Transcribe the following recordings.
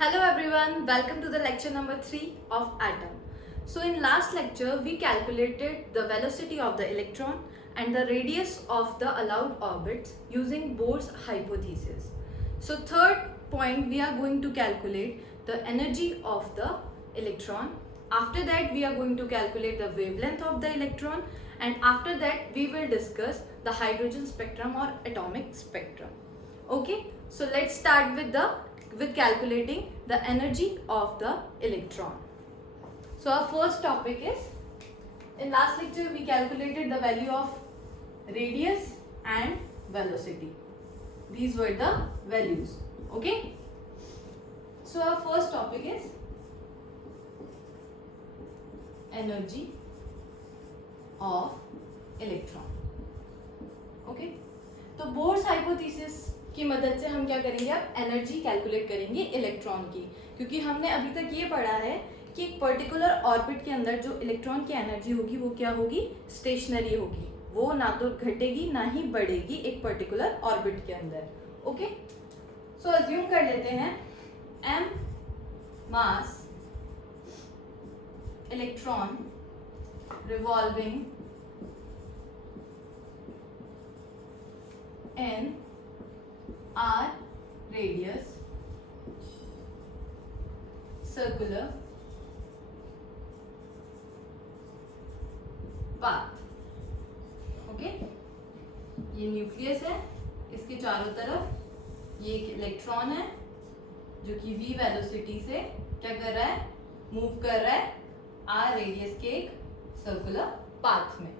Hello everyone, welcome to the lecture number 3 of atom. So in last lecture we calculated the velocity of the electron and the radius of the allowed orbits using Bohr's hypothesis. So third point we are going to calculate the energy of the electron. After that we are going to calculate the wavelength of the electron, and after that we will discuss the hydrogen spectrum or atomic spectrum. Okay, so let's start with calculating the energy of the electron. So our first topic is, in last lecture we calculated the value of radius and velocity. These were the values. Okay, so our first topic is energy of electron. Okay, तो bourse hypothesis की मदद से हम क्या करेंगे, अब energy calculate करेंगे electron की, क्योंकि हमने अभी तक ये पढ़ा है कि एक पर्टिकुलर ऑर्बिट के अंदर जो इलेक्ट्रॉन की एनर्जी होगी वो क्या होगी, स्टेशनरी होगी, वो ना तो घटेगी ना ही बढ़ेगी एक पर्टिकुलर ऑर्बिट के अंदर. ओके, सो अज्यूम कर लेते हैं m mass electron revolving in r radius circular path. Okay, ये न्यूक्लियस है, इसके चारों तरफ ये एक इलेक्ट्रॉन है जो कि v वेलोसिटी से क्या कर रहा है, मूव कर रहा है r रेडियस के एक सर्कुलर पाथ में.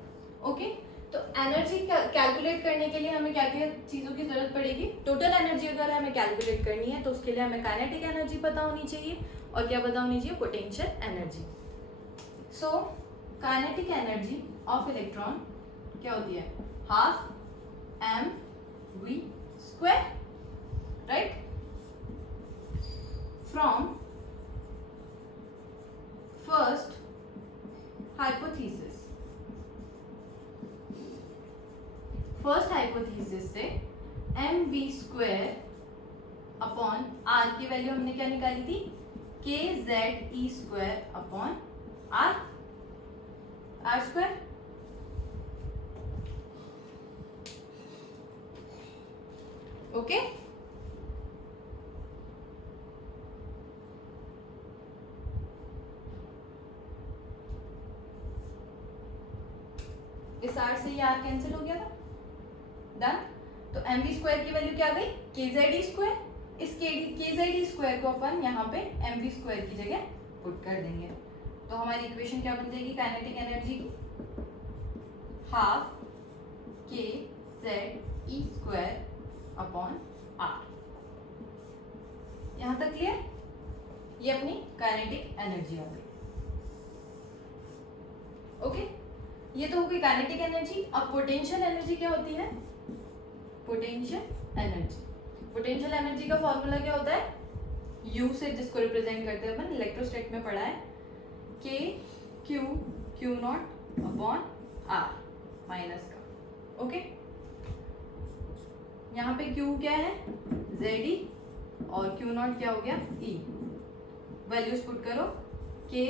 ओके, तो एनर्जी कैलकुलेट करने के लिए हमें क्या क्या चीज़ों की जरूरत पड़ेगी. टोटल एनर्जी अगर हमें कैलकुलेट करनी है तो उसके लिए हमें काइनेटिक एनर्जी पता होनी चाहिए, और क्या पता होनी चाहिए, potential energy. So kinetic energy of electron क्या होती है, half M V square, right, from first hypothesis. First hypothesis से M V square upon R की वैल्यू हमने क्या निकाली थी, K Z E square upon R, R square. Okay, इस आर से ये आर कैंसिल हो गया था, डन. तो एम वी स्क्वायर की वैल्यू क्या आ गई, के जेड ई स्क्वायर. इस के जेड ई स्क्वायर को अपन यहाँ पे एम वी स्क्वायर की जगह पुट कर देंगे. तो हमारी इक्वेशन क्या बन जाएगी, काइनेटिक एनर्जी की half K Z E square upon R. यहां तक क्लियर, ये अपनी काइनेटिक एनर्जी आ गई. ओके, ये तो हो गई काइनेटिक एनर्जी. अब पोटेंशियल एनर्जी क्या होती है, पोटेंशियल एनर्जी. पोटेंशियल एनर्जी का फॉर्मूला क्या होता है, U से जिसको रिप्रेजेंट करते हैं अपन, इलेक्ट्रोस्टैट में पढ़ा है, K Q Q naught upon R minus का. ओके, यहाँ पे Q क्या है, ZE, और क्यू नॉट क्या हो गया, E. वैल्यूज पुट करो, K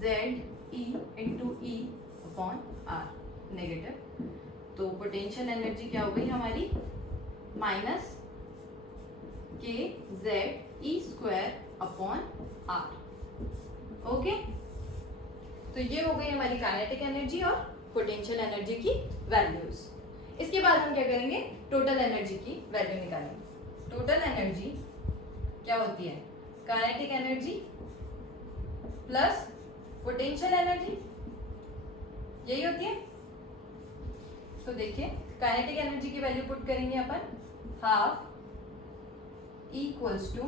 Z E into E upon R, negative. तो पोटेंशियल एनर्जी क्या हो गई हमारी, minus K Z E square upon R. Okay, तो ये हो गई हमारी काइनेटिक एनर्जी और पोटेंशियल एनर्जी की वैल्यूज. इसके बाद हम क्या करेंगे, टोटल एनर्जी की वैल्यू निकालेंगे. टोटल एनर्जी क्या होती है, kinetic energy plus potential energy, यही होती है. तो देखिए, काइनेटिक एनर्जी की वैल्यू पुट करेंगे अपन, half equals to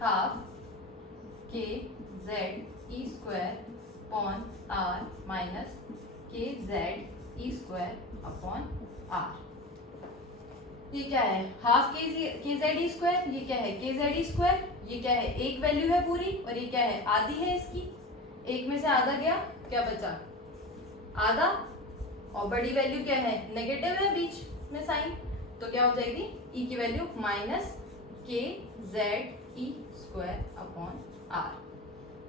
half K Z E square upon R minus K Z E square upon R. ये क्या है, half K Z E square, ये क्या है, के जेड ई स्क्वायर. ये क्या है, एक वैल्यू है पूरी, और ये क्या है, आधी है इसकी. एक में से आधा गया, क्या बचा, आधा. और बड़ी वैल्यू क्या है, नेगेटिव है बीच में साइन, तो क्या हो जाएगी, ई की value minus K Z E square upon R.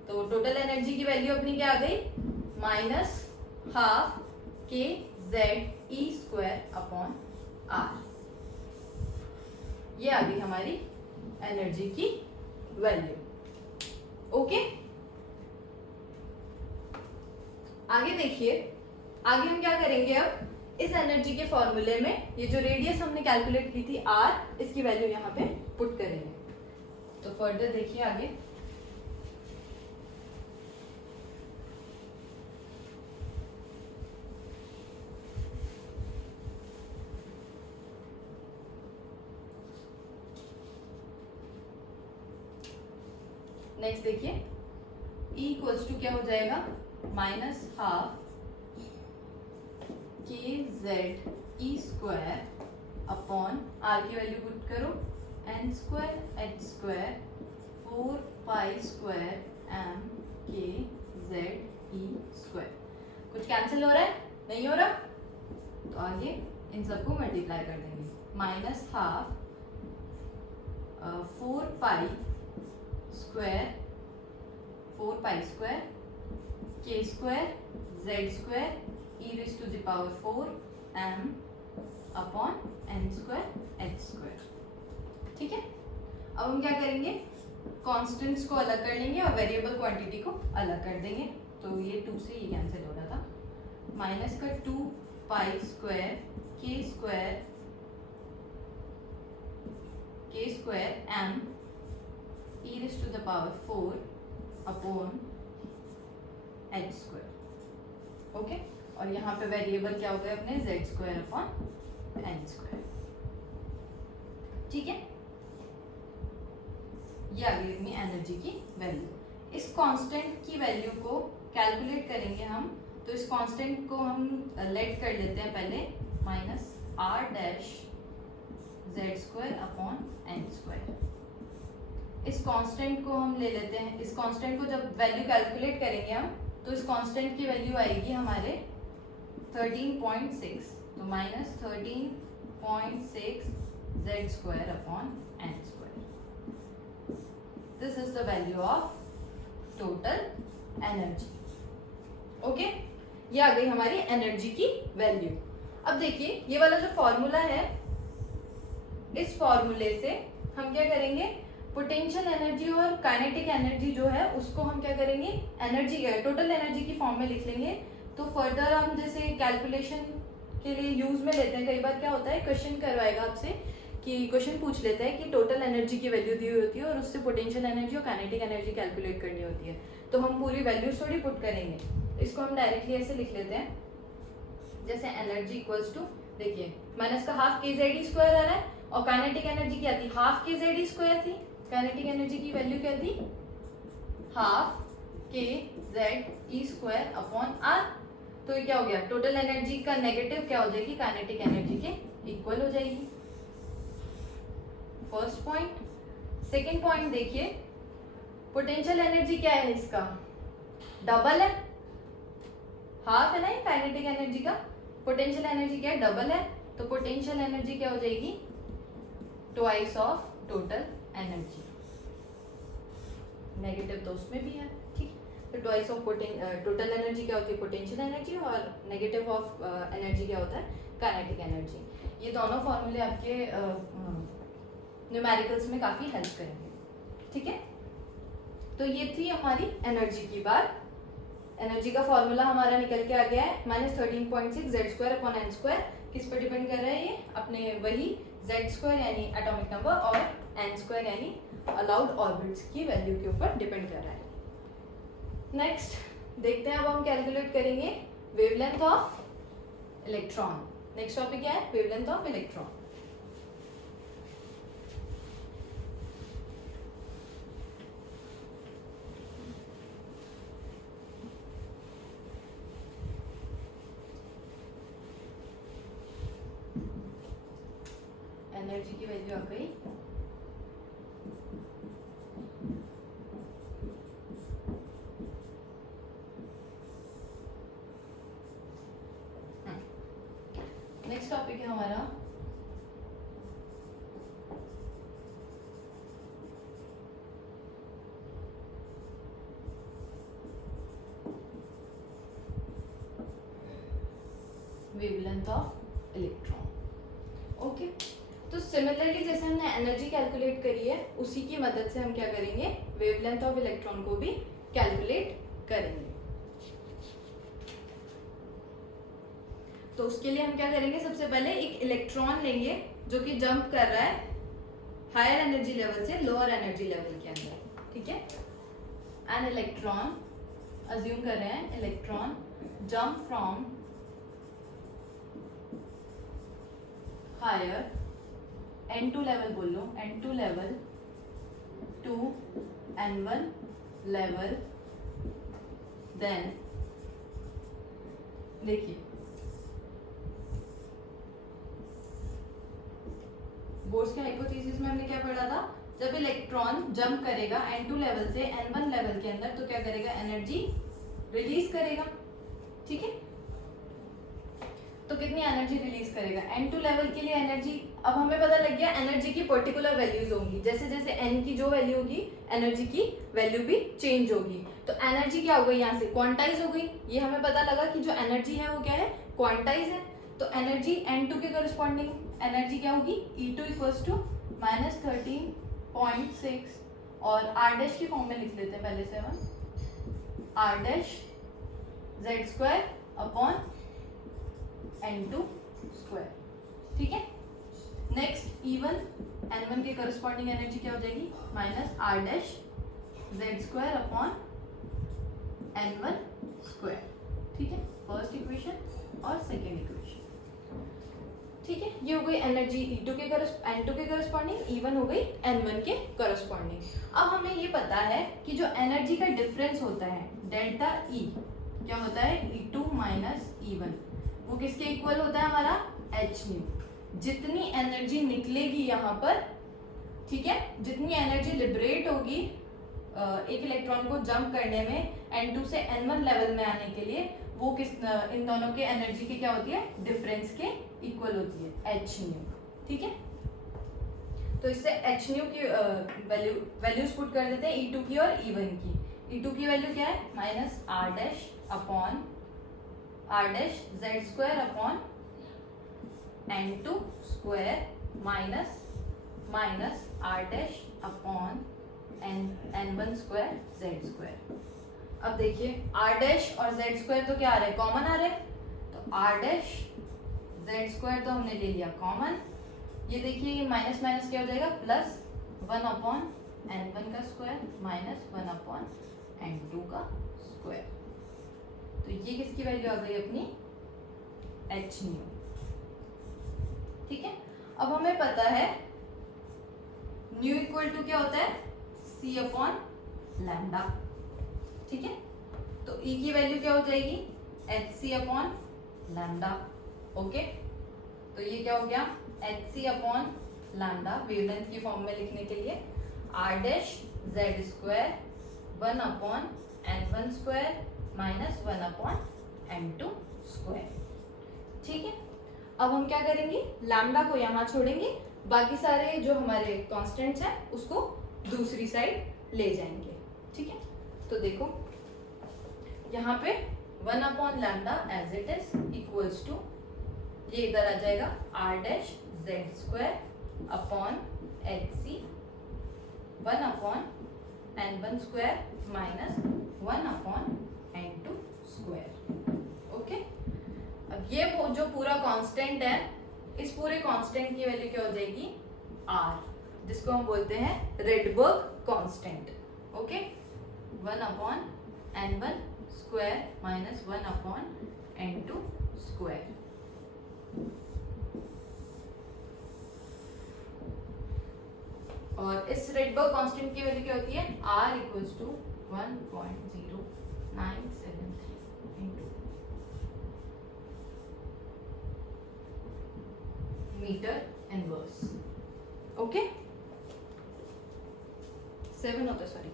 तो टोटल एनर्जी की वैल्यू अपनी क्या आ गई, minus half K Z E square upon R. ये आ गई हमारी एनर्जी की वैल्यू। ओके, आगे देखिए, आगे हम क्या करेंगे, अब इस एनर्जी के फॉर्मूले में ये जो रेडियस हमने कैलकुलेट की थी आर, इसकी वैल्यू यहाँ पे पुट करेंगे। तो फर्दर देखिए आगे, नेक्स्ट देखिए, E इक्वल्स टू क्या हो जाएगा, minus half K Z E square upon R की वैल्यू पुट करो, N square H square 4 pi square M K Z E square. कुछ कैंसिल हो रहा है, नहीं हो रहा, तो आगे इन सबको मल्टीप्लाई कर देंगे, minus half 4 pi square 4 pi square K square Z square E raise to the power 4 M upon N square H square. ठीक है, अब हम क्या करेंगे, कॉन्स्टेंट्स को अलग कर लेंगे और वेरिएबल क्वांटिटी को अलग कर देंगे। तो ये 2 से ये कैंसिल हो रहा था, माइनस का 2 pi square K square M e raised to the power 4 upon H square. Okay, और यहाँ पे वेरिएबल क्या हो गए अपने, Z square upon N square. ठीक है, ये आ गई अपनी एनर्जी की वैल्यू। इस कांस्टेंट की वैल्यू को कैलकुलेट करेंगे हम, तो इस कांस्टेंट को हम लेट कर लेते हैं पहले, minus R dash Z square upon N square. इस कांस्टेंट को हम ले लेते हैं, इस कांस्टेंट को जब वैल्यू कैलकुलेट करेंगे हम, तो इस कांस्टेंट की वैल्यू आएगी हमारे 13.6, तो minus 13.6 Z square upon N square. This is the value of total energy. Okay, ये आ गई हमारी एनर्जी की वैल्यू। अब देखिए, ये वाला जो फॉर्मूला है, इस फॉर्मूले से हम क्या करेंगे, पोटेंशियल एनर्जी और काइनेटिक एनर्जी जो है उसको हम क्या करेंगे, एनर्जी टोटल एनर्जी की फॉर्म में लिख लेंगे। तो फर्दर हम जैसे कैलकुलेशन के लिए यूज में लेते हैं, कई बार क्या होता है, क्वेश्चन करवाएगा आपसे कि क्वेश्चन पूछ लेता है कि टोटल एनर्जी की वैल्यू दी हुई होती है और उससे पोटेंशियल एनर्जी और काइनेटिक एनर्जी कैलकुलेट करनी होती है, तो हम पूरी वैल्यूज थोड़ी पुट करेंगे, इसको हम डायरेक्टली ऐसे लिख लेते हैं, जैसे एनर्जी इक्वल्स टू, देखिए माइनस का half K Z E square आ रहा है और काइनेटिक एनर्जी क्या थी, half K Z E square थी। काइनेटिक एनर्जी की वैल्यू क्या थी, half K Z E square upon R. तो ये क्या हो गया, टोटल एनर्जी का नेगेटिव क्या हो जाएगी, काइनेटिक एनर्जी के इक्वल हो जाएगी। First point. सेकेंड पॉइंट देखिए, पोटेंशियल एनर्जी क्या है, इसका डबल है, हाफ है ना ये काइनेटिक एनर्जी का, पोटेंशियल एनर्जी क्या है, डबल है, तो पोटेंशियल एनर्जी क्या हो जाएगी, twice of total energy. Negative तो उसमें भी है, ठीक, तो ट्वाइस ऑफ टोटल एनर्जी क्या होती है, पोटेंशियल एनर्जी, और नेगेटिव ऑफ एनर्जी क्या होता है, काइनेटिक एनर्जी। ये दोनों फॉर्मूले आपके न्यूमेरिकल्स में काफी हेल्प करेंगे। ठीक है, तो ये थी हमारी एनर्जी की बात। एनर्जी का फॉर्मूला हमारा निकल के आ गया है, minus 13.6 Z square upon N square. किस पर डिपेंड कर रहा है ये, अपने वही जेड स्क्वायर यानी एटॉमिक नंबर और एन स्क्वायर यानी अलाउड ऑर्बिट्स की वैल्यू के ऊपर डिपेंड कर रहा है। नेक्स्ट देखते हैं, अब हम कैलकुलेट करेंगे wavelength of electron. Next topic क्या है, वेवलेंथ ऑफ इलेक्ट्रॉन। एनर्जी की वैल्यू आ गई नेक्स्ट टॉपिक है हमारा वेवलेंथ ऑफ इलेक्ट्रॉन। ओके, तो सिमिलरली जैसे हमने एनर्जी कैलकुलेट करी है, उसी की मदद से हम क्या करेंगे, वेवलेंथ ऑफ इलेक्ट्रॉन को भी कैलकुलेट करेंगे। तो उसके लिए हम क्या करेंगे, सबसे पहले एक इलेक्ट्रॉन लेंगे जो कि जंप कर रहा है हायर एनर्जी लेवल से लोअर एनर्जी लेवल के अंदर, ठीक है। एन इलेक्ट्रॉन, अज्यूम कर रहे हैं electron jump from higher N2 level, बोल लो N2 level to N1 level, then देखिए बोर्स के हाइपोथेसिस में हमने क्या पढ़ा था, जब इलेक्ट्रॉन जंप करेगा N2 लेवल से N1 लेवल के अंदर तो क्या करेगा, एनर्जी रिलीज करेगा, ठीक है। तो कितनी एनर्जी रिलीज करेगा, N2 लेवल के लिए एनर्जी, अब हमें पता लग गया एनर्जी की पर्टिकुलर वैल्यूज होंगी, जैसे जैसे N की जो वैल्यू होगी एनर्जी की वैल्यू भी चेंज होगी। तो एनर्जी क्या हो गई, यहाँ से क्वांटाइज हो गई, ये हमें पता लगा कि जो एनर्जी है वो क्या है, क्वांटाइज है। तो एनर्जी N2 के करस्पॉन्डिंग एनर्जी क्या होगी, E2 इक्वल्स टू -13.6, और R डैश की फॉर्म में लिख लेते हैं पहले से हम, R dash Z² upon N2 square, ठीक है। नेक्स्ट E1, N1 के करस्पॉन्डिंग एनर्जी क्या हो जाएगी, -R dash Z² upon N1 square, ठीक है। फर्स्ट इक्वेशन और सेकेंड इक्वेशन, ठीक है। ये हो गई एनर्जी N2 के करस्पॉन्डिंग, E1 हो गई N1 के करस्पॉन्डिंग। अब हमें ये पता है कि जो एनर्जी का डिफरेंस होता है डेल्टा E, क्या होता है, E2 माइनस E1, वो किसके इक्वल होता है, हमारा hν। जितनी एनर्जी निकलेगी यहाँ पर, ठीक है, जितनी एनर्जी लिबरेट होगी एक इलेक्ट्रॉन को जंप करने में N2 से N1 लेवल में आने के लिए, वो किस इन दोनों के एनर्जी की क्या होती है, डिफरेंस के इक्वल होती है, hν, ठीक है। तो इससे hν की वैल्यूज पुट कर देते हैं, E2 की और E1 की। E2 की वैल्यू क्या है, -R dash upon R dash Z² upon N2 square minus R dash upon N1 square Z²। अब देखिए R डैश और Z² तो क्या आ रहा है, कॉमन आ रहा है, तो R डैश Z² तो हमने ले लिया कॉमन, ये देखिए ये माइनस माइनस क्या हो जाएगा, +1 अपॉन N1 का स्क्वायर -1 अपॉन N2 का स्क्वायर। तो ये किसकी वैल्यू आ गई अपनी, hν, ठीक है। अब हमें पता है न्यू इक्वल टू क्या होता है, C अपॉन लैम्डा, ठीक है। तो E की वैल्यू क्या हो जाएगी, hc अपॉन लैम्डा, ओके। तो ये क्या हो गया, hc अपॉन लैम्डा, वेवलेंथ की फॉर्म में लिखने के लिए R dash Z² 1 upon N1 square -1 upon N2 square, ठीक है। अब हम क्या करेंगे, लैम्डा को यहाँ छोड़ेंगे, बाकी सारे जो हमारे कांस्टेंट्स हैं उसको दूसरी साइड ले जाएंगे, ठीक है। तो देखो यहाँ पे 1 upon lambda as it is equals to, ये इधर आ जाएगा R dash Z² upon hc 1 upon N1 square -1 upon N2 square, okay. अब ये जो पूरा कांस्टेंट है, इस पूरे कांस्टेंट की वैल्यू क्या हो जाएगी, R, जिसको हम बोलते हैं Rydberg constant, okay. 1 upon N1 square -1 upon N2 square. और इस रेडबर्ग कांस्टेंट की वैल्यू क्या होती है, R equals to 1.0973 into metre inverse, okay. 7 होता है, सॉरी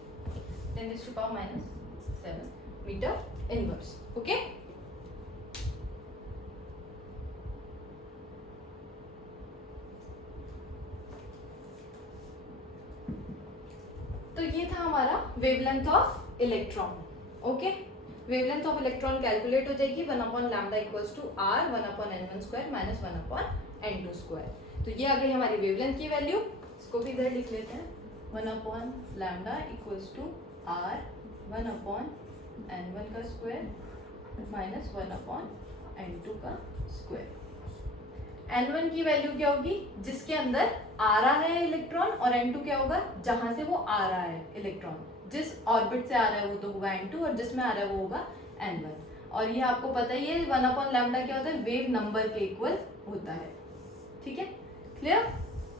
10⁻⁻7 मीटर इनवर्स, ओके। तो ये था हमारा wavelength of electron, okay. Wavelength of electron calculate हो जाएगी 1/λ equals to r 1/n1² minus 1/n2²। तो ये आ गई हमारी वेवलेंथ की वैल्यू, इसको भी इधर लिख लेते हैं 1/λ equals to r 1/n1² minus 1/n2²। n1 की वैल्यू क्या होगी, जिसके अंदर आ रहा है इलेक्ट्रॉन, और n2 क्या होगा, जहां से वो आ रहा है इलेक्ट्रॉन, जिस ऑर्बिट से आ रहा है वो तो होगा n2, और जिसमें आ रहा है वो होगा n1। और ये आपको पता ही है 1/λ क्या होता है, वेव नंबर के इक्वल होता है। ठीक है, क्लियर।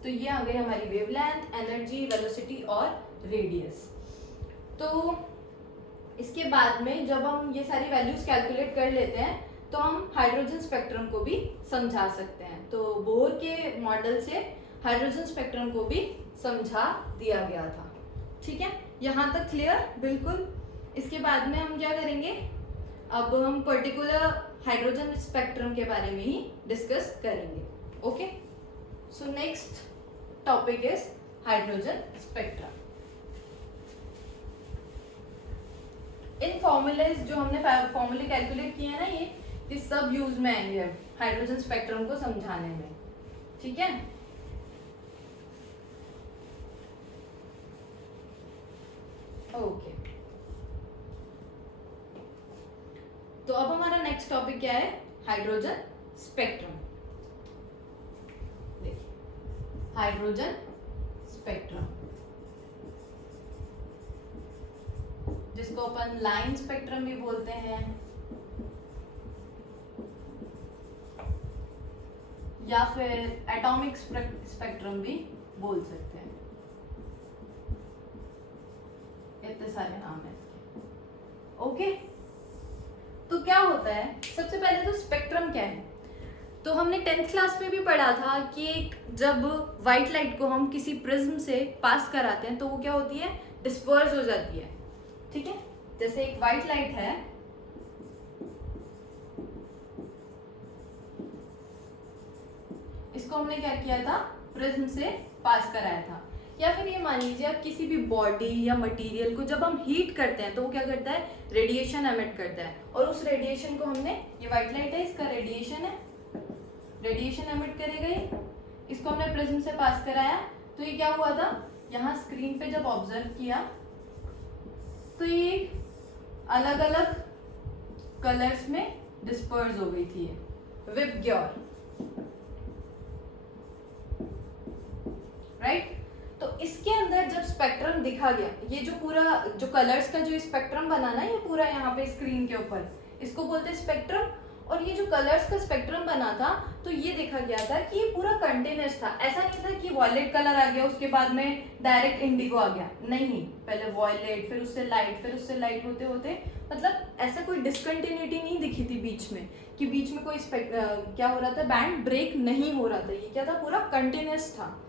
तो ये आ गई हमारी वेवलेंथ, एनर्जी, वेलोसिटी और रेडियस। तो इसके बाद में जब हम ये सारी वैल्यूज कैलकुलेट कर लेते हैं तो हम हाइड्रोजन स्पेक्ट्रम को भी समझा सकते हैं। तो बोर के मॉडल से हाइड्रोजन स्पेक्ट्रम को भी समझा दिया गया था। ठीक है, यहाँ तक क्लियर बिल्कुल। इसके बाद में हम क्या करेंगे, अब हम पर्टिकुलर हाइड्रोजन स्पेक्ट्रम के बारे में ही डिस्कस करेंगे। Okay, so next topic is hydrogen spectrum. In formulas जो हमने फॉर्मूले कैलकुलेट किए हैं ना, ये सब यूज में आएंगे हाइड्रोजन स्पेक्ट्रम को समझाने में। ठीक है, ओके। तो अब हमारा नेक्स्ट टॉपिक क्या है, हाइड्रोजन स्पेक्ट्रम। देखिए, हाइड्रोजन स्पेक्ट्रम, जिसको अपन लाइन स्पेक्ट्रम भी बोलते हैं, या फिर एटॉमिक स्पेक्ट्रम भी बोल सकते हैं। इतने सारे नाम है इसके। ओके, तो क्या होता है, सबसे पहले तो स्पेक्ट्रम क्या है। तो हमने 10th क्लास में भी पढ़ा था कि जब व्हाइट लाइट को हम किसी प्रिज्म से पास कराते हैं तो वो क्या होती है, डिस्पर्स हो जाती है। ठीक है, जैसे एक व्हाइट लाइट है, इसको हमने क्या किया था, प्रिज्म से पास कराया था। या फिर ये मान लीजिए आप किसी भी बॉडी या मटेरियल को जब हम हीट करते हैं तो वो क्या करता है, रेडिएशन एमिट करता है, और उस रेडिएशन को हमने, ये व्हाइट लाइट है, इसका रेडिएशन है, रेडिएशन एमिट करेगा ये, इसको हमने प्रिज्म से पास कराया। तो ये क्या हुआ था, यहाँ स्क्रीन पे जब ऑब्जर्व किया तो ये अलग अलग कलर्स में डिस्पर्स हो गई थी, ये विबग्योर, राइट। तो इसके अंदर जब स्पेक्ट्रम दिखा गया, ये जो पूरा जो कलर्स का जो स्पेक्ट्रम बना ना, ये पूरा यहाँ पे स्क्रीन के ऊपर, इसको बोलते हैं स्पेक्ट्रम। और ये जो कलर्स का स्पेक्ट्रम बना था, तो ये देखा गया था कि ये पूरा कंटिन्यूअस था। ऐसा नहीं था कि वॉयलेट कलर आ गया उसके बाद में डायरेक्ट इंडिगो आ गया, नहीं, पहले वॉयलेट, फिर उससे लाइट, फिर उससे लाइट होते होते, मतलब ऐसा कोई डिसकंटिन्यूटी नहीं दिखी थी बीच में, कि बीच में कोई क्या हो रहा था, बैंड ब्रेक नहीं हो रहा था, ये क्या था, पूरा कंटिन्यूअस था।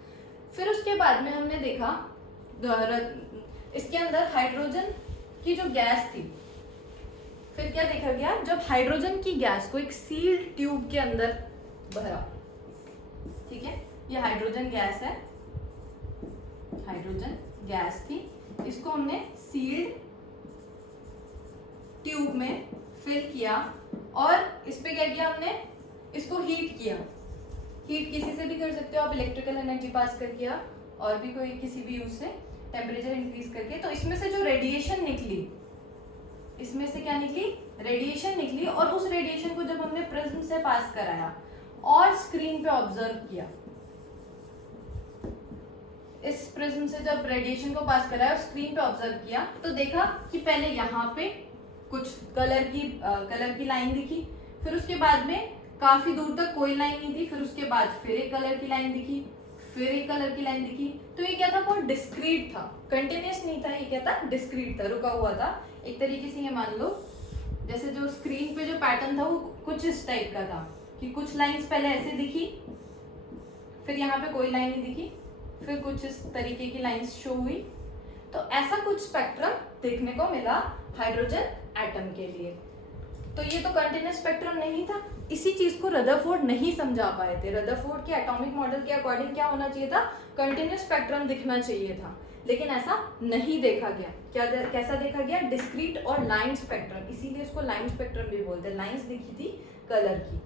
फिर उसके बाद में हमने देखा इसके अंदर हाइड्रोजन की जो गैस थी, फिर क्या देखा गया, जब हाइड्रोजन की गैस को एक सील्ड ट्यूब के अंदर भरा, ठीक है, ये हाइड्रोजन गैस है, हाइड्रोजन गैस थी, इसको हमने सील्ड ट्यूब में फिल किया, और इस पे क्या किया हमने, इसको हीट किया। हीट किसी से भी कर सकते हो आप, इलेक्ट्रिकल एनर्जी पास करके, और भी कोई किसी भी यूज से टेम्परेचर इंक्रीज करके। तो इसमें से जो रेडिएशन निकली, इसमें से क्या निकली, रेडिएशन निकली, और उस रेडिएशन को जब हमने प्रिज्म से पास कराया और स्क्रीन पे ऑब्जर्व किया, इस प्रिज्म से जब रेडिएशन को पास कराया और स्क्रीन पे ऑब्जर्व किया, तो देखा कि पहले यहाँ पे कुछ कलर की लाइन दिखी, फिर उसके बाद में काफी दूर तक कोई लाइन नहीं थी, फिर उसके बाद फिर एक कलर की लाइन दिखी, फिर एक कलर की लाइन दिखी। तो ये क्या था, बहुत डिस्क्रीट था, कंटिन्यूअस नहीं था, ये क्या था, डिस्क्रीट था, रुका हुआ था। एक तरीके से ये मान लो जैसे जो स्क्रीन पे जो पैटर्न था वो कुछ इस टाइप का था, कि कुछ लाइंस पहले ऐसे दिखी, फिर यहाँ पे कोई लाइन नहीं दिखी, फिर कुछ इस तरीके की लाइंस शो हुई। तो ऐसा कुछ स्पेक्ट्रम देखने को मिला हाइड्रोजन एटम के लिए। तो ये तो कंटिन्यूअस स्पेक्ट्रम नहीं था, इसी चीज को रदरफोर्ड नहीं समझा पाए थे। रदरफोर्ड के एटॉमिक मॉडल के अकॉर्डिंग क्या होना चाहिए था, कंटिन्यूअस स्पेक्ट्रम दिखना चाहिए था, लेकिन ऐसा नहीं देखा गया। कैसा देखा गया? डिस्क्रीट और लाइन स्पेक्ट्रम, इसीलिए इसको लाइन स्पेक्ट्रम भी बोलते हैं। लाइंस दिखी थी कलर की,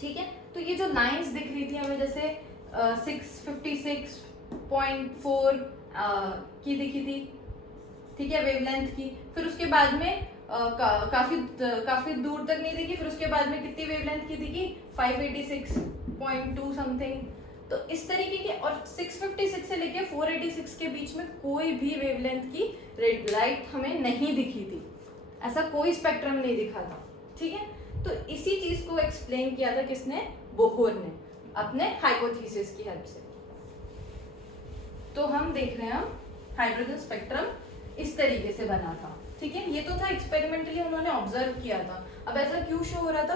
ठीक है। तो ये जो लाइंस दिख रही थी हमें, जैसे 656.4 की दिखी थी, ठीक है, वेवलेंथ की। फिर उसके बाद में काफी दूर तक नहीं दिखी। फिर उसके बाद में कितनी वेवलेंथ की दिखी? 586.2 समथिंग। तो इस तरीके के, और 656 से लेके 486 के बीच में कोई भी वेवलेंथ की रेड लाइट हमें नहीं दिखी थी। ऐसा कोई स्पेक्ट्रम नहीं दिखा था, ठीक है। तो इसी चीज को एक्सप्लेन किया था किसने? बोहर ने, अपने हाइपोथेसिस की हेल्प से। तो हम देख रहे हैं हाइड्रोजन स्पेक्ट्रम इस तरीके से बना था, ठीक है। ये तो था एक्सपेरिमेंटली उन्होंने ऑब्जर्व किया था। अब ऐसा क्यों शो हो रहा था?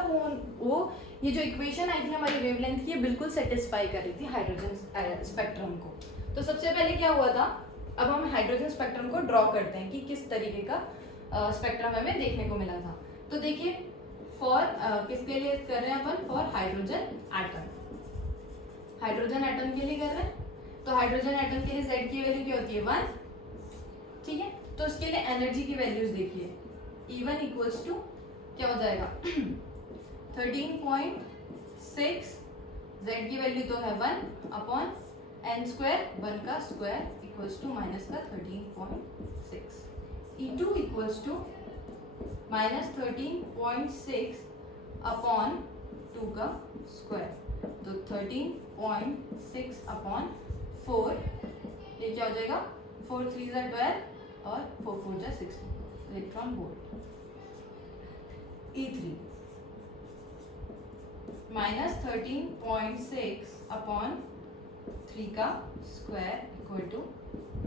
वो ये जो इक्वेशन आई थी हमारी वेवलेंथ की, बिल्कुल सेटिस्फाई कर रही थी हाइड्रोजन स्पेक्ट्रम को। तो सबसे पहले क्या हुआ था, अब हम हाइड्रोजन स्पेक्ट्रम को ड्रॉ करते हैं कि किस तरीके का स्पेक्ट्रम हमें देखने को मिला था। तो देखिए, फॉर किसके लिए कर रहे हैं अपन? For hydrogen atom. Hydrogen atom के लिए कर रहे हैं। तो हाइड्रोजन एटम के लिए Z की वैल्यू क्या होती है? 1, ठीक है। तो उसके लिए एनर्जी की वैल्यूज देखिए, E1 इक्वल्स टू क्या हो जाएगा? 13.6, Z की वैल्यू तो है 1 अपॉन n स्क्वायर, 1 का स्क्वायर इक्वल्स टू माइनस का 13.6। E2 equals to minus 13.6 upon 2 का स्क्वायर, तो 13.6 अपॉन 4, ये क्या हो जाएगा? 4 3 जा 12 और 4 4 जा 16 electron volt. E3 minus 13.6 upon 3 का square equal to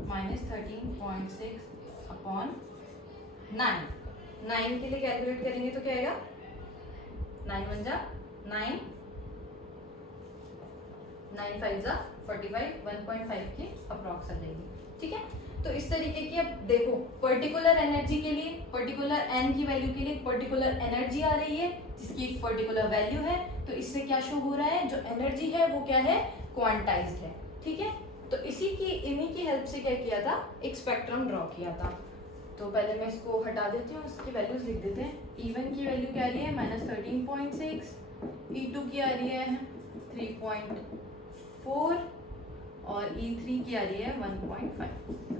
minus 13.6 upon 9। 9 के लिए कैलकुलेट करेंगे तो क्या आएगा? 9 1 जा 9, 9 5 जा 45, 1.5 की अप्रॉक्स आ जाएगी, ठीक है। तो इस तरीके की, अब देखो पर्टिकुलर एनर्जी के लिए, पर्टिकुलर एन की वैल्यू के लिए पर्टिकुलर एनर्जी आ रही है जिसकी एक पर्टिकुलर वैल्यू है। तो इससे क्या शो हो रहा है? जो एनर्जी है वो क्या है? क्वांटाइज्ड है, ठीक है। तो इन्हीं की हेल्प से क्या किया था? एक स्पेक्ट्रम ड्रॉ किया था। तो पहले मैं इसको हटा देती हूँ, इसकी वैल्यूज लिख देते हैं। E1 की वैल्यू क्या आ रही है? माइनस 13.6, E2 की आ रही है 3.4 और E3 की आ रही है 1.5,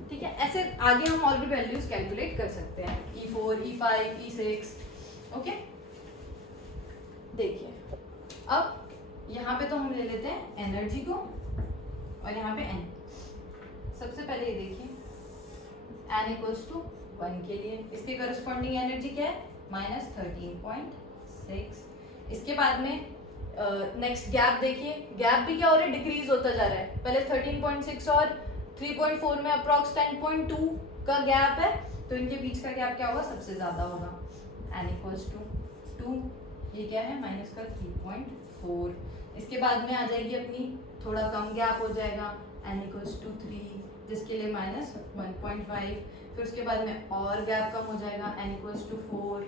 ठीक है। ऐसे आगे हम और भी वैल्यूज कैलकुलेट कर सकते हैं, E4, E5, E6, ओके। देखिए, अब यहाँ पे तो हम ले लेते हैं एनर्जी को और यहाँ पे n। सबसे पहले ये देखिए, n इक्वल्स टू 1 के लिए इसके करस्पॉन्डिंग एनर्जी क्या है? माइनस 13.6। इसके बाद में नेक्स्ट गैप देखिए, गैप भी क्या हो रहा है? डिक्रीज होता जा रहा है। पहले 13.6 और 3.4 में अप्रॉक्स 10.2 का गैप है, तो इनके बीच का गैप क्या होगा? सबसे ज्यादा होगा। n इक्वल्स टू 2, ये क्या है? माइनस का 3.4। इसके बाद में आ जाएगी अपनी, थोड़ा कम गैप हो जाएगा, n इक्वल्स टू 3, जिसके लिए माइनस 1.5। फिर उसके बाद में और गैप कम हो जाएगा, n इक्वल्स टू 4,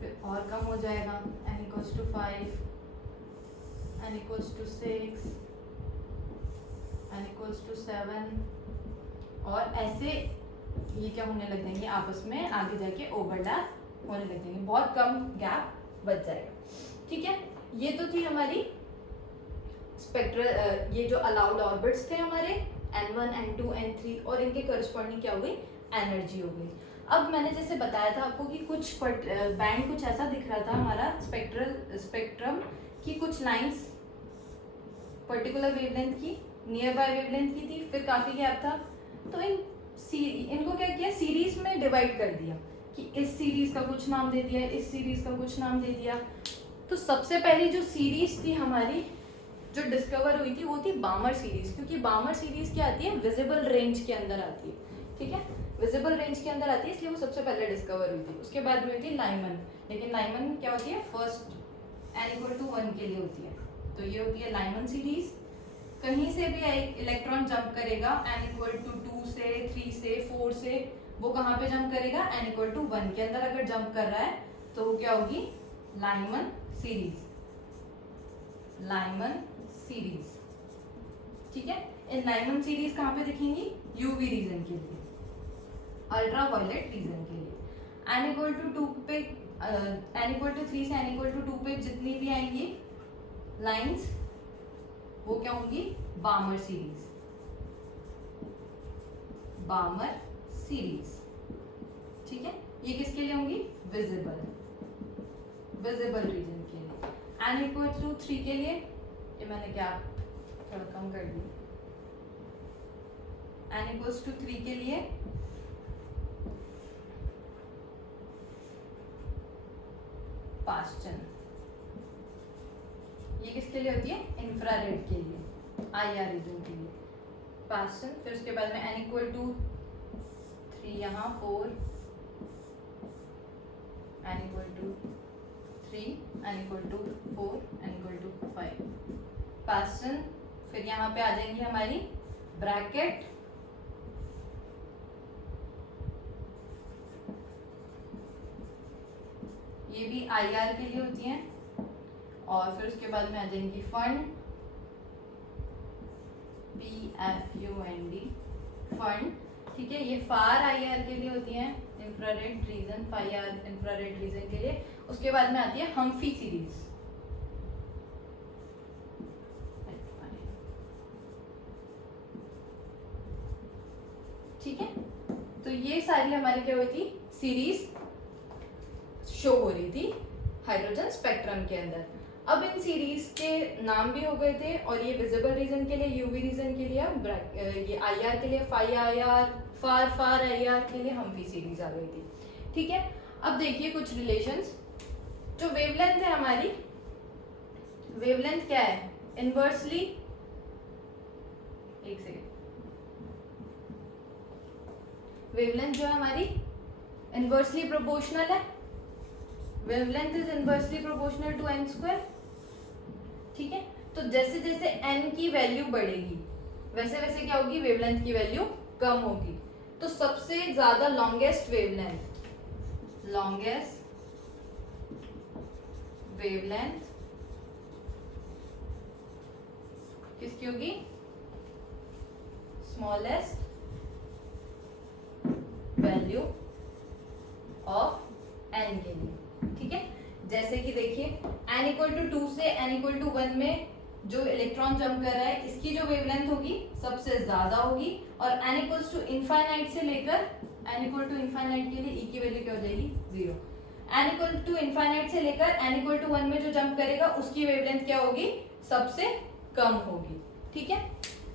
फिर और कम हो जाएगा, n equals to 5, n equals to 6, n equals to 7, और ऐसे ये क्या होने लग जाएंगे? आपस में आगे जाके ओवरलैप होने लग जाएंगे, बहुत कम गैप बच जाएगा, ठीक है। ये तो थी हमारी स्पेक्ट्रल, ये जो अलाउड ऑर्बिट्स थे हमारे n1, n2, n3, और इनके करस्पॉन्डिंग क्या हो गई? एनर्जी हो गई। अब मैंने जैसे बताया था आपको कि कुछ बैंड कुछ ऐसा दिख रहा था हमारा स्पेक्ट्रम की, कुछ लाइंस पर्टिकुलर वेवलेंथ की, नियर बाय वेवलेंथ की थी, फिर काफी गैप था। तो इनको क्या किया? सीरीज में डिवाइड कर दिया कि इस सीरीज का कुछ नाम दे दिया, इस सीरीज का कुछ नाम दे दिया। तो सबसे पहली जो सीरीज थी हमारी जो डिस्कवर हुई थी वो थी बामर सीरीज, क्योंकि बामर सीरीज क्या आती है? विजिबल रेंज के अंदर आती है, ठीक है। विजिबल रेंज के अंदर आती है, इसलिए वो सबसे पहले डिस्कवर हुई थी। उसके बाद में हुई थी लाइमन, लेकिन लाइमन क्या होती है? फर्स्ट n इक्वल टू 1 के लिए होती है। तो ये होती है लाइमन सीरीज। कहीं से भी इलेक्ट्रॉन जंप करेगा n इक्वल टू 2 से, 3 से, 4 से, वो कहाँ पे जंप करेगा? n इक्वल टू 1 के अंदर अगर जंप कर रहा है तो वो क्या होगी? लाइमन सीरीज, लाइमन सीरीज, ठीक है। इन लाइमन सीरीज कहाँ पे दिखेंगी? यूवी रीजन के लिए, अल्ट्रा वायलेट रीजन के लिए। n इक्वल टू 2 पे n इक्वल टू 3 से n इक्वल टू 2 पे जितनी भी आएंगी लाइंस वो क्या होंगी? बामर सीरीज, बामर सीरीज। ठीक है, ये किसके लिए होंगी? विजिबल, विजिबल रीजन के लिए। n इक्वल टू 3 के लिए, ये मैंने गैप थोड़ा कम कर दी, n इक्वल टू 3 के लिए पास्टन, ये किसके लिए होती है? इंफ्रारेड के लिए, IR रीजन के लिए पास्टन। फिर उसके बाद में n इक्वल टू 3 यहाँ 4, n equal to 3, n equal to 4, n equal to 5 Paschen. फिर यहाँ पे आ जाएंगी हमारी ब्रैकेट, ये भी IR के लिए होती हैं। और फिर उसके बाद में आ जाएंगी फंड, PFUND, फंड। ठीक है, ये फार IR के लिए होती हैं, इंफ्रारेड रीजन, फार इंफ्रारेड रीजन के लिए। उसके बाद में आती है हम्फी सीरीज, ठीक है। तो ये सारी हमारी क्या हुई थी? सीरीज शो हो रही थी हाइड्रोजन स्पेक्ट्रम के अंदर। अब इन सीरीज के नाम भी हो गए थे, और ये विजिबल रीजन के लिए, यूवी रीजन के लिए, ये IR के लिए फाई IR, फार IR के लिए हम्फी सीरीज आ गई थी। ठीक है, अब देखिए कुछ रिलेशंस। जो वेवलेंथ है हमारी, वेवलेंथ क्या है? इनवर्सली, एक सेकेंड, वेवलेंथ जो है हमारी इनवर्सली प्रोपोर्शनल है, wavelength is inversely proportional to n square. ठीक है, तो जैसे जैसे n की वैल्यू बढ़ेगी वैसे वैसे क्या होगी? वेवलेंथ की वैल्यू कम होगी। तो सबसे ज्यादा लॉन्गेस्ट वेवलेंथ, लॉन्गेस्ट वेवलेंथ किसकी होगी? स्मॉलेस्ट वैल्यू ऑफ n के लिए। ठीक है, जैसे कि देखिए n इक्वल टू 2 से n इक्वल टू 1 में जो इलेक्ट्रॉन जंप कर रहा है, इसकी जो वेवलेंथ होगी सबसे ज्यादा होगी। और n इक्वल्स टू इनफाइनाइट से लेकर n इक्वल टू इनफाइनाइट के लिए e की वैल्यू क्या हो जाएगी? 0। n इक्वल टू इनफाइनाइट से लेकर n इक्वल टू 1 में जो जंप करेगा उसकी वेवलेंथ क्या होगी? सबसे कम होगी। ठीक है,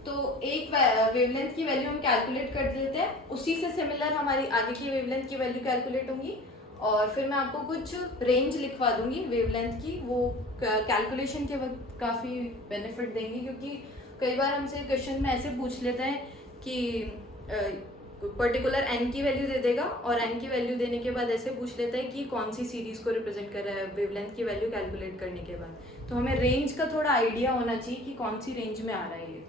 तो एक वेवलेंथ की वैल्यू हम कैलकुलेट कर देते हैं, उसी से सिमिलर हमारी आगे की वेवलेंथ की वैल्यू कैलकुलेट होंगी। और फिर मैं आपको कुछ रेंज लिखवा दूंगी वेवलेंथ की, वो कैलकुलेशन के वक्त काफ़ी बेनिफिट देंगी, क्योंकि कई बार हमसे क्वेश्चन में ऐसे पूछ लेते हैं कि पर्टिकुलर n की वैल्यू दे देगा, और n की वैल्यू देने के बाद ऐसे पूछ लेता है कि कौन सी सीरीज को रिप्रेजेंट कर रहा है वेवलेंथ की वैल्यू कैलकुलेट करने के बाद। तो हमें रेंज का थोड़ा आइडिया होना चाहिए कि कौन सी रेंज में आ रहा है ये।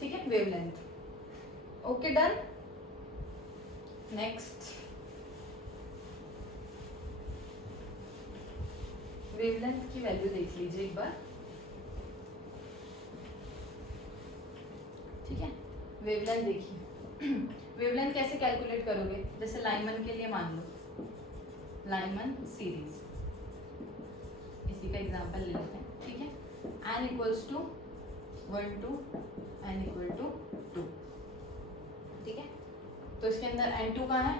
ठीक है, wavelength. Okay, done. Next, wavelength की वैल्यू देख लीजिए एक बार। ठीक है, वेवलेंथ देखिए। वेवलेंथ कैसे कैलकुलेट करोगे? जैसे लाइमन के लिए मान लो, लाइमन सीरीज, इसी का एग्जांपल ले लेते हैं। ठीक है, n equals to 1 to n equal to 2। ठीक है, तो इसके अंदर n2 कहाँ है?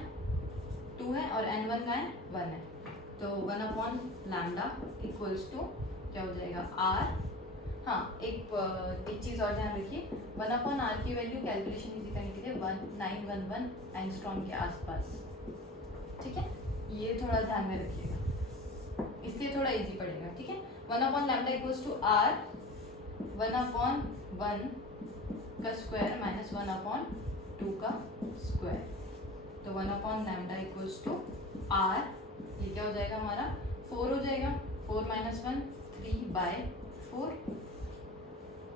2 है, और n1 कहाँ है? 1 है। तो 1 अपॉन लैम्डा इक्वल्स टू क्या हो जाएगा? r। हाँ, एक चीज़ और ध्यान रखिए, 1 अपॉन r की वैल्यू कैलकुलेशन इजी करने के लिए 1911 एंगस्ट्रॉम के आसपास। ठीक है, ये थोड़ा ध्यान में रखिएगा, इससे थोड़ा इजी पड़ेगा। ठीक है, 1 upon lambda equals to r, 1 upon 1 का स्क्वायर माइनस 1 अपॉन 2 का स्क्वायर। तो 1 upon lambda equals to r, ये क्या हो जाएगा हमारा? 4 हो जाएगा। 4 माइनस 1 3/4।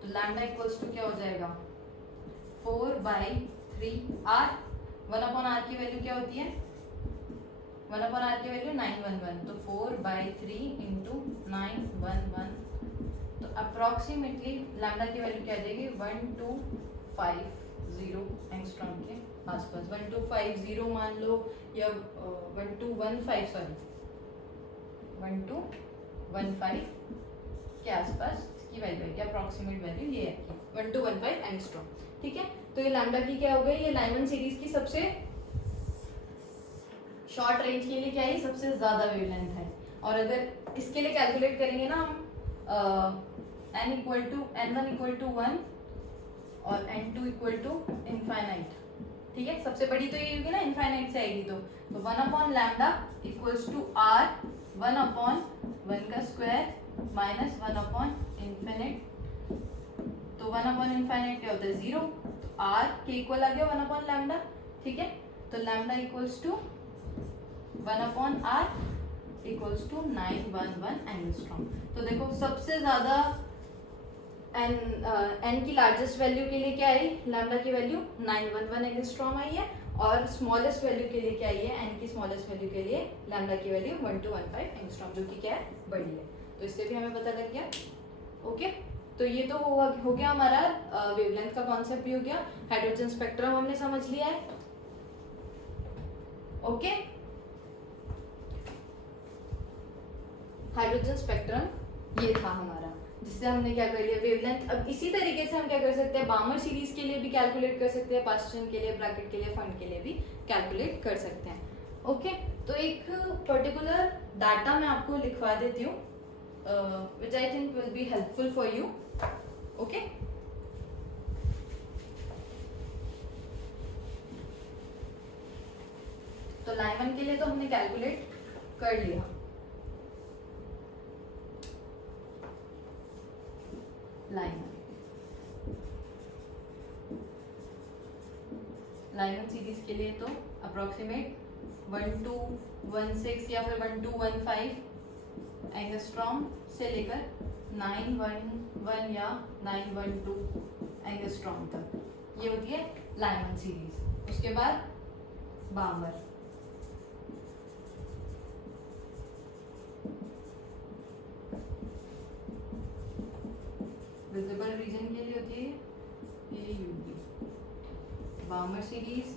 तो लैम्डा इक्वल्स टू क्या हो जाएगा? 4/3r। 1 अपॉन r की वैल्यू क्या होती है? 1 अपॉन r की वैल्यू 911, तो 4/3 इंटू 911, तो अप्रोक्सीमेटली लैम्डा की वैल्यू क्या आ जाएगी? 1250 एंगस्ट्रॉम के आसपास, 1250 मान लो, या 1215, सॉरी 1215 के आसपास की वैल्यू है, अप्रॉक्सीमेट वैल्यू ये है 1215 एंगस्ट्रॉम। ठीक है, तो ये लैम्डा की क्या हो गई, ये लाइमन सीरीज की सबसे शॉर्ट रेंज के लिए क्या है, सबसे ज्यादा वेवलेंथ है। और अगर इसके लिए कैलकुलेट करेंगे ना हम n equal to n1 equal to 1 और n2 इक्वल टू इनफाइनाइट। ठीक है, सबसे बड़ी तो ये होगी ना, इनफाइनाइट से आएगी, तो 1 upon lambda equals to r 1 upon 1 का स्क्वायर माइनस 1 अपॉन इनफिनिट। तो 1 अपॉन इनफाइनाइट क्या होता है, 0, तो r के इक्वल आ गया 1 अपॉन लैम्डा। ठीक है, तो lambda equals to 1 upon r equals to 911 angstrom. तो देखो सबसे ज्यादा n की लार्जेस्ट वैल्यू के लिए क्या आई, लैम्डा की वैल्यू 911 एंगस्ट्रॉम आई है, और स्मॉलेस्ट वैल्यू के लिए क्या आई है, n की स्मॉलेस्ट वैल्यू के लिए लैम्डा की वैल्यू 1215 एंगस्ट्रॉम, जो कि क्या है, बड़ी है। तो इससे भी हमें पता लग गया। ओके, तो ये तो हो गया हमारा वेवलेंथ का कॉन्सेप्ट भी हो गया, हाइड्रोजन स्पेक्ट्रम हमने समझ लिया है। ओके, हाइड्रोजन स्पेक्ट्रम ये था हमारा, जिससे हमने क्या कर लिया, वेवलेंथ। अब इसी तरीके से हम क्या कर सकते हैं, बामर सीरीज के लिए भी कैलकुलेट कर सकते हैं, पास्टन के लिए, ब्रैकेट के लिए, फंड के लिए भी कैलकुलेट कर सकते हैं। ओके, तो एक पर्टिकुलर डाटा मैं आपको लिखवा देती हूँ, which I think will be helpful for you. Okay? तो लाइमन के लिए तो हमने कैलकुलेट कर लिया। लाइमन सीरीज के लिए तो अप्रोक्सीमेट 1216 या फिर 1215 एंगस्ट्रॉम से लेकर 911 या 912 एंगस्ट्रॉम तक, ये होती है लाइमन सीरीज। उसके बाद बामर, विजिबल रीजन के लिए होती है ये यूवी। बामर सीरीज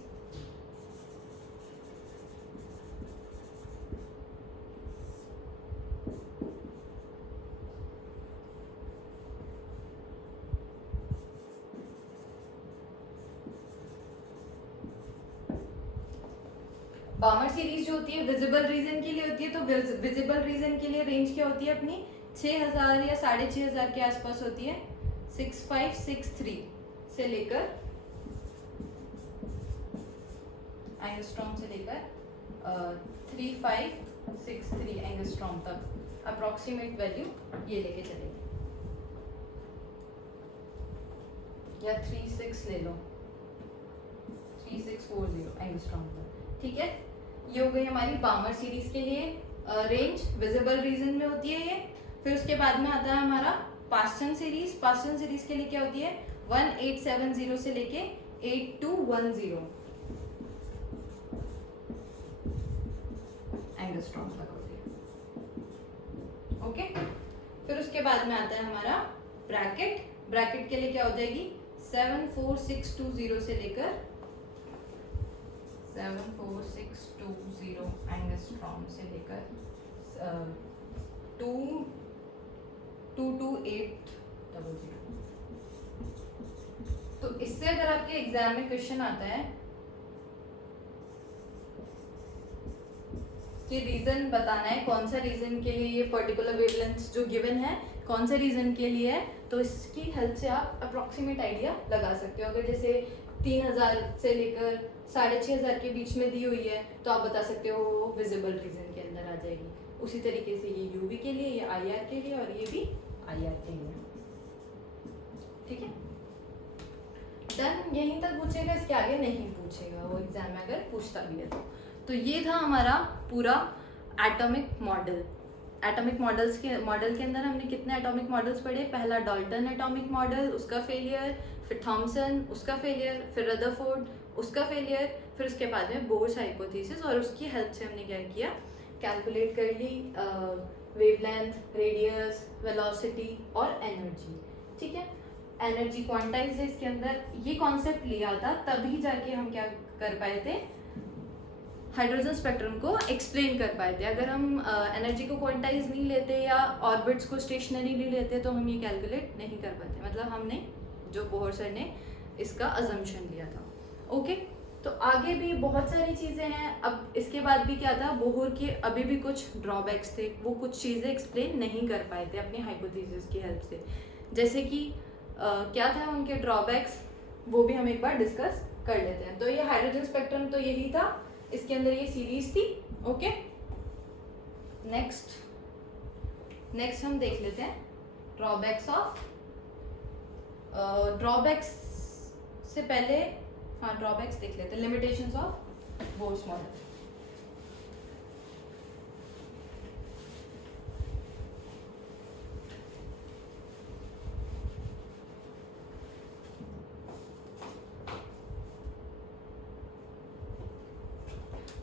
बामर सीरीज जो होती है विजिबल रीजन के लिए होती है, तो विजिबल रीजन के लिए रेंज क्या होती है अपनी, 6000 या 6500 के आसपास होती है, 6563 से लेकर एंगस्ट्रॉम से लेकर 3563 एंगस्ट्रॉम तक अप्रोक्सीमेट वैल्यू ये लेके चलेंगे, या 36 ले लो, 3640 एंगस्ट्रॉम तक। ठीक है, ये हो गई हमारी बामर सीरीज के लिए रेंज, विजिबल रीजन में होती है ये। फिर उसके बाद में आता है हमारा पास्टन सीरीज। पास्टन सीरीज के लिए क्या होती है, 1870 से लेके 8210 एंगस्ट्रॉम तक होती है। ओके, फिर उसके बाद में आता है हमारा ब्रैकेट। ब्रैकेट के लिए क्या हो जाएगी, 74620 से लेकर 74620 एंगस्ट्रॉम से लेकर 22800। तो इससे अगर आपके एग्जाम में क्वेश्चन आता है कि रीजन बताना है, कौन सा रीजन के लिए ये पर्टिकुलर वेवलेंथ जो गिवन है कौन से रीजन के लिए है, तो इसकी हेल्प से आप अप्रोक्सीमेट आइडिया लगा सकते हो। अगर जैसे 3000 से लेकर 6500 के बीच में दी हुई है, तो आप बता सकते हो वो विजिबल रीजन के अंदर आ जाएगी। उसी तरीके से ये यूवी के लिए, ये आईआर के लिए, और ये भी आईआर के लिए। ठीक है, डन। यहीं तक पूछेगा, इसके आगे नहीं पूछेगा वो एग्जाम में अगर पूछता भी है तो ये था हमारा पूरा एटॉमिक मॉडल। एटॉमिक मॉडल के अंदर हमने कितने एटॉमिक मॉडल्स पढ़े, पहला डाल्टन एटॉमिक मॉडल, उसका फेलियर, फिर थॉमसन उसका फेलियर, फिर रदरफोर्ड उसका फेलियर, फिर उसके बाद में बोर्स हाइपोथेसिस, और उसकी हेल्प से हमने क्या किया, कैलकुलेट कर ली वेवलेंथ, रेडियस, वेलोसिटी और एनर्जी। ठीक है, एनर्जी क्वांटाइज है इसके अंदर, ये कॉन्सेप्ट लिया था, तभी जाके हम क्या कर पाए थे, हाइड्रोजन स्पेक्ट्रम को एक्सप्लेन कर पाए थे। अगर हम एनर्जी को क्वांटाइज नहीं लेते या ऑर्बिट्स को स्टेशनरी नहीं लेते तो हम ये कैलकुलेट नहीं कर पाते। मतलब हमने जो बोहर सर ने इसका अजम्पशन लिया था। ओके, तो आगे भी बहुत सारी चीज़ें हैं। अब इसके बाद भी क्या था, बोहर के अभी भी कुछ ड्रॉबैक्स थे, वो कुछ चीज़ें एक्सप्लेन नहीं कर पाए थे अपनी हाइपोथेसिस की हेल्प से। जैसे कि क्या था उनके ड्रॉबैक्स, वो भी हम एक बार डिस्कस कर लेते हैं। तो ये हाइड्रोजन स्पेक्ट्रम तो यही था, इसके अंदर ये सीरीज थी। ओके, नेक्स्ट हम देख लेते हैं ड्रॉबैक्स ऑफ, ड्रॉबैक्स से पहले हाँ ड्रॉबैक्स देख लेते हैं, लिमिटेशंस ऑफ बोर्स मॉडल।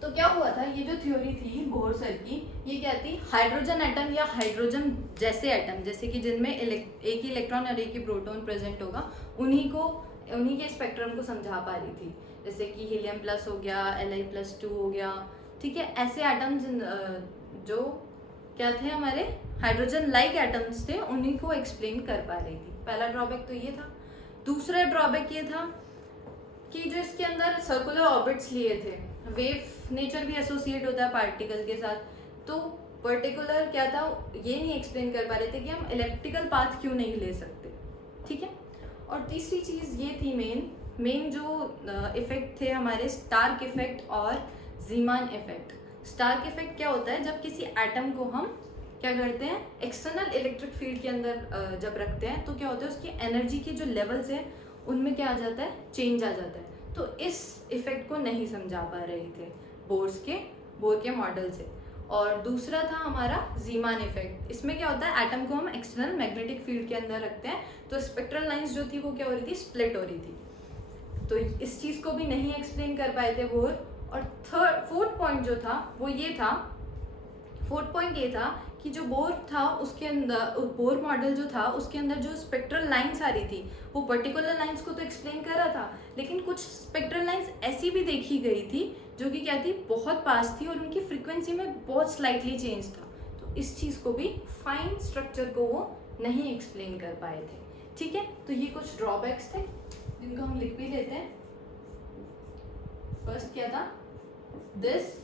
तो क्या हुआ था, ये जो थ्योरी थी बोहर सर की, ये क्या थी, हाइड्रोजन एटम या हाइड्रोजन जैसे एटम, जैसे कि जिनमें एक ही इलेक्ट्रॉन और एक ही प्रोटॉन प्रेजेंट होगा, उन्हीं के स्पेक्ट्रम को समझा पा रही थी। जैसे कि हीलियम प्लस हो गया, Li+2 हो गया, ठीक है। ऐसे एटम्स जो क्या थे, हमारे हाइड्रोजन लाइक एटम्स थे, उन्हीं को एक्सप्लेन कर पा रही थी। पहला ड्रॉबैक तो ये था। दूसरा ड्रॉबैक ये था कि जो इसके अंदर सर्कुलर ऑर्बिट्स लिए थे, वेव नेचर भी एसोसिएट होता है पार्टिकल के साथ, तो पर्टिकुलर क्या था, ये नहीं एक्सप्लेन कर पा रहे थे कि हम इलेक्ट्रिकल पाथ क्यों नहीं ले सकते, ठीक है। और तीसरी चीज़ ये थी मेन जो इफेक्ट थे हमारे, स्टार्क इफेक्ट और जीमान इफेक्ट। स्टार्क इफेक्ट क्या होता है, जब किसी एटम को हम क्या करते हैं, एक्सटर्नल इलेक्ट्रिक फील्ड के अंदर जब रखते हैं, तो क्या होता है, उसकी एनर्जी के जो लेवल्स हैं उनमें क्या आ जाता है, चेंज आ जाता है। तो इस इफेक्ट को नहीं समझा पा रहे थे बोर के मॉडल से। और दूसरा था हमारा जीमान इफेक्ट। इसमें क्या होता है, एटम को हम एक्सटर्नल मैग्नेटिक फील्ड के अंदर रखते हैं, तो स्पेक्ट्रल लाइंस जो थी वो क्या हो रही थी, स्प्लिट हो रही थी। तो इस चीज़ को भी नहीं एक्सप्लेन कर पाए थे बोर। और फोर्थ पॉइंट जो था वो ये था, फोर्थ पॉइंट ये था कि जो बोर था उसके अंदर, बोर मॉडल जो था उसके अंदर जो स्पेक्ट्रल लाइंस आ रही थी, वो पर्टिकुलर लाइंस को तो एक्सप्लेन कर रहा था, लेकिन कुछ स्पेक्ट्रल लाइंस ऐसी भी देखी गई थी जो कि क्या थी, बहुत पास थी और उनकी फ्रीक्वेंसी में बहुत स्लाइटली चेंज था। तो इस चीज़ को भी, फाइन स्ट्रक्चर को वो नहीं एक्सप्लेन कर पाए थे, ठीक है। तो ये कुछ ड्रॉबैक्स थे जिनको हम लिख भी लेते हैं। फर्स्ट क्या था, this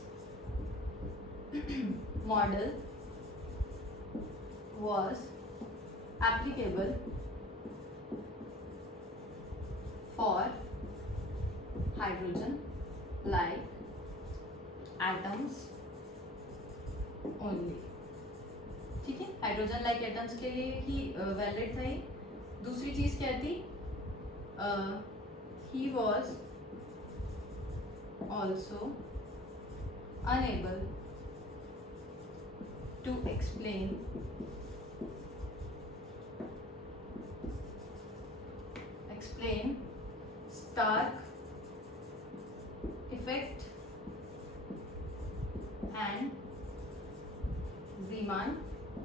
model was applicable for hydrogen like atoms only, ठीक है। हाइड्रोजन लाइक एटम्स के लिए ही वैलिड था ये। दूसरी चीज क्या थी, he was also unable to explain stark effect and Zeeman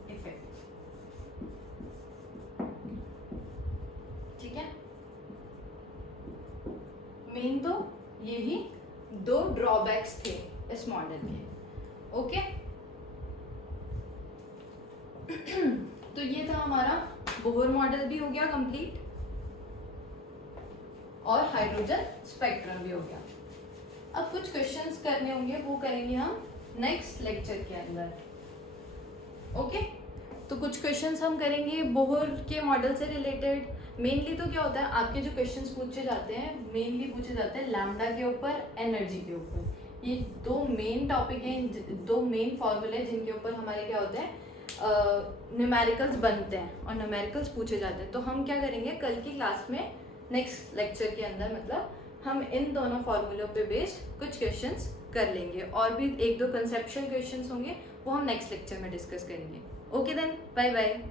effect, ठीक है। मेन तो यही दो ड्रॉबैक्स थे इस मॉडल के, ओके। तो ये था हमारा बोहर मॉडल भी हो गया कंप्लीट और हाइड्रोजन स्पेक्ट्रम भी हो गया। अब कुछ क्वेश्चंस करने होंगे, वो करेंगे हम नेक्स्ट लेक्चर के अंदर, ओके। तो कुछ क्वेश्चंस हम करेंगे बोहर के मॉडल से रिलेटेड। मेनली तो क्या होता है, आपके जो क्वेश्चंस पूछे जाते हैं मेनली पूछे जाते हैं लैम्डा के ऊपर, एनर्जी के ऊपर। ये दो मेन टॉपिक हैं, दो मेन फॉर्मूले जिनके ऊपर हमारे क्या होते हैं, न्यूमेरिकल्स बनते हैं और न्यूमेरिकल्स पूछे जाते हैं। तो हम क्या करेंगे कल की क्लास में, नेक्स्ट लेक्चर के अंदर, मतलब हम इन दोनों फॉर्मूलों पे बेस्ड कुछ क्वेश्चंस कर लेंगे और भी एक दो कंसेप्चुअल क्वेश्चंस होंगे, वो हम नेक्स्ट लेक्चर में डिस्कस करेंगे। Okay then, bye bye.